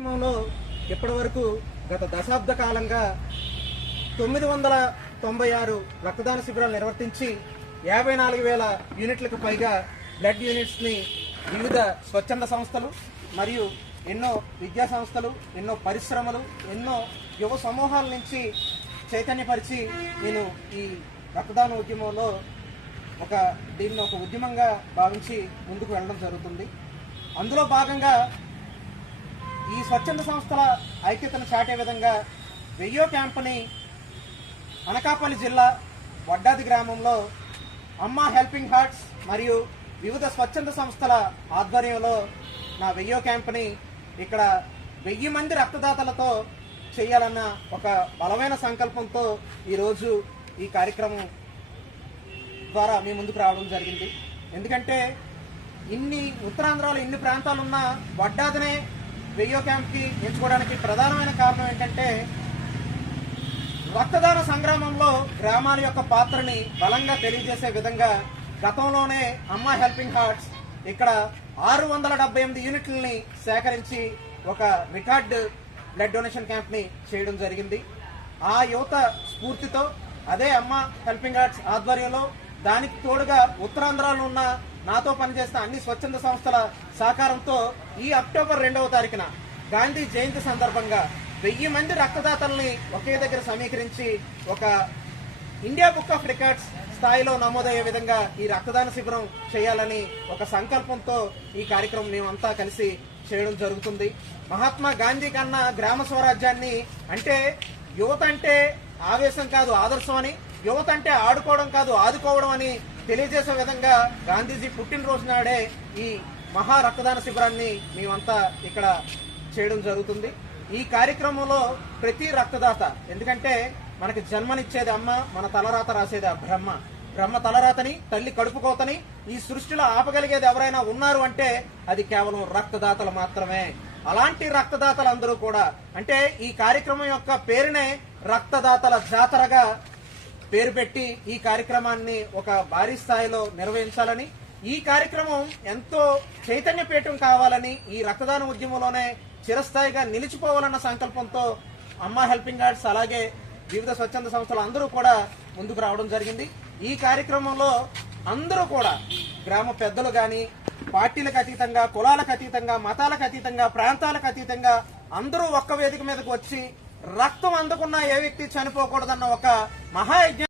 ఉద్యమంలో ఇప్పటి వరకు గత దశాబ్ద కాలంగా తొమ్మిది వందల తొంభై ఆరు రక్తదాన శిబిరాలు నిర్వర్తించి యాభై నాలుగు వేల యూనిట్లకు పైగా బ్లడ్ యూనిట్స్ని వివిధ స్వచ్ఛంద సంస్థలు మరియు ఎన్నో విద్యా సంస్థలు ఎన్నో పరిశ్రమలు ఎన్నో యువ సమూహాల నుంచి చైతన్యపరిచి నేను ఈ రక్తదాన ఉద్యమంలో ఒక దీన్ని ఒక ఉద్యమంగా భావించి ముందుకు వెళ్ళడం జరుగుతుంది. అందులో భాగంగా ఈ స్వచ్ఛంద సంస్థల ఐక్యతను చాటే విధంగా వెయ్యో క్యాంపుని అనకాపల్లి జిల్లా వడ్డాది గ్రామంలో అమ్మ హెల్పింగ్ హార్ట్స్ మరియు వివిధ స్వచ్ఛంద సంస్థల ఆధ్వర్యంలో నా వెయ్యో క్యాంపుని ఇక్కడ వెయ్యి మంది రక్తదాతలతో చేయాలన్న ఒక బలమైన సంకల్పంతో ఈరోజు ఈ కార్యక్రమం ద్వారా మీ ముందుకు రావడం జరిగింది. ఎందుకంటే ఇన్ని ఉత్తరాంధ్రలో ఇన్ని ప్రాంతాలున్న వడ్డాదనే వెయ్యో క్యాంప్కి ఎంచుకోవడానికి ప్రధానమైన కారణం ఏంటంటే రక్తదాన సంగ్రామంలో గ్రామాల యొక్క పాత్రని బలంగా తెలియజేసే విధంగా గతంలోనే అమ్మ హెల్పింగ్ హార్ట్స్ ఇక్కడ ఆరు వందల డెబ్బై ఎనిమిది యూనిట్లని సేకరించి ఒక రికార్డ్ బ్లడ్ డొనేషన్ క్యాంప్ని చేయడం జరిగింది. ఆ యువత స్ఫూర్తితో అదే అమ్మ హెల్పింగ్ హార్ట్స్ ఆధ్వర్యంలో దానికి తోడుగా ఉత్తరాంధ్రలో ఉన్న నాతో పనిచేస్తున్న అన్ని స్వచ్ఛంద సంస్థల సహకారంతో ఈ అక్టోబర్ రెండవ తారీఖున గాంధీ జయంతి సందర్భంగా వెయ్యి మంది రక్తదాతల్ని ఒకే దగ్గర సమీకరించి ఒక ఇండియా బుక్ ఆఫ్ రికార్డ్స్ స్థాయిలో నమోదయ్యే విధంగా ఈ రక్తదాన శిబిరం చేయాలని ఒక సంకల్పంతో ఈ కార్యక్రమం మేమంతా కలిసి చేయడం జరుగుతుంది. మహాత్మా గాంధీ కన్నా గ్రామ స్వరాజ్యాన్ని అంటే యువత అంటే ఆవేశం కాదు ఆదర్శం అని యువత అంటే ఆడుకోవడం కాదు ఆదుకోవడం అని తెలియజేసే విధంగా గాంధీజీ పుట్టినరోజు నాడే ఈ మహా రక్తదాన శిబిరాన్ని మేమంతా ఇక్కడ చేయడం జరుగుతుంది. ఈ కార్యక్రమంలో ప్రతి రక్తదాత ఎందుకంటే మనకి జన్మనిచ్చేది అమ్మ మన తలరాత రాసేది ఆ బ్రహ్మ. బ్రహ్మ తలరాతని తల్లి కడుపుకోతని ఈ సృష్టిలో ఆపగలిగేది ఎవరైనా ఉన్నారు అంటే అది కేవలం రక్తదాతలు మాత్రమే. అలాంటి రక్తదాతలందరూ కూడా అంటే ఈ కార్యక్రమం యొక్క పేరునే రక్తదాతల జాతరగా పేరు పెట్టి ఈ కార్యక్రమాన్ని ఒక భారీ స్థాయిలో నిర్వహించాలని ఈ కార్యక్రమం ఎంతో చైతన్యపీఠం కావాలని ఈ రక్తదాన ఉద్యమంలోనే చిరస్థాయిగా నిలిచిపోవాలన్న సంకల్పంతో అమ్మ హెల్పింగ్ ఆర్ట్స్ అలాగే వివిధ స్వచ్ఛంద సంస్థలు అందరూ కూడా ముందుకు రావడం జరిగింది. ఈ కార్యక్రమంలో అందరూ కూడా గ్రామ పెద్దలు కానీ పార్టీలకు అతీతంగా కులాలకు అతీతంగా మతాలకు అతీతంగా ప్రాంతాలకు అతీతంగా అందరూ ఒక్క వేదిక మీదకు వచ్చి రక్తం అందుకున్న ఏ వ్యక్తి చనిపోకూడదన్న ఒక మహాయజ్ఞ